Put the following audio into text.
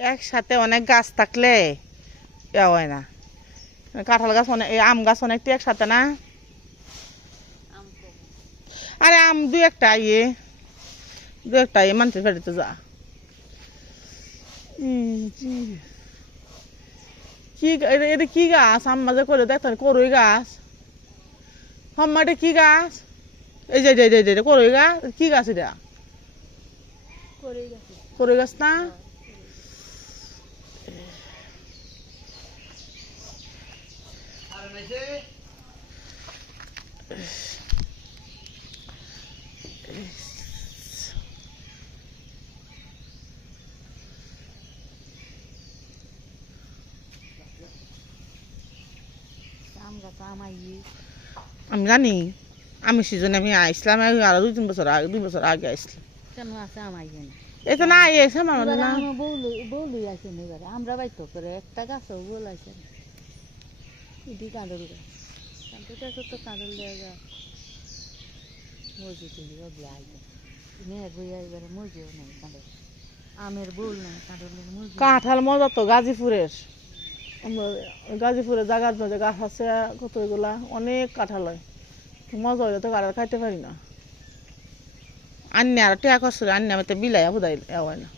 একসাথে অনেক গাছ থাকলে ইয়া হয় না। কাঁঠাল গাছ অনেক আম গাছ অনেকটি একসাথে না? আরে আম দু একটা ইয়ে দু একটা ইয়ে মানুষের বাড়িতে যা। কি- এটা কি গাছ? আম মাঝে করে দেখতেন করই গাছ। হম্মা এটা কি গাছ? এই যে করই গাছ। কি গাছ এটা? করে করই গাছ না? আম জানি আমি সিজনে আমি আইসলাম এই আরও দুই তিন বছর আগে দুই বছর আগে আইসলাম কেন আছে জানি? এটা না এসে মানুষ না আমার বউলু বউলুই এবারে। আমরা বাইতো করে একটা গাছও বউল এটি কাঁদল গাছ তো কাঁদল দেওয়া মসজিদ নেই কাঁদল আমের বউল নেই কাঁঠাল মজা তো গাজীপুরের। আমরা গাজীপুরের জায়গার মধ্যে গাছ আছে কত এগুলা অনেক কাঁঠাল হয়। মজা হইলে তো কাঁঠাল খাইতে পারি না। আন্যা আর টেয়া করছিল আন্যা আমি তো বিলাইয়া বোধ হয় না।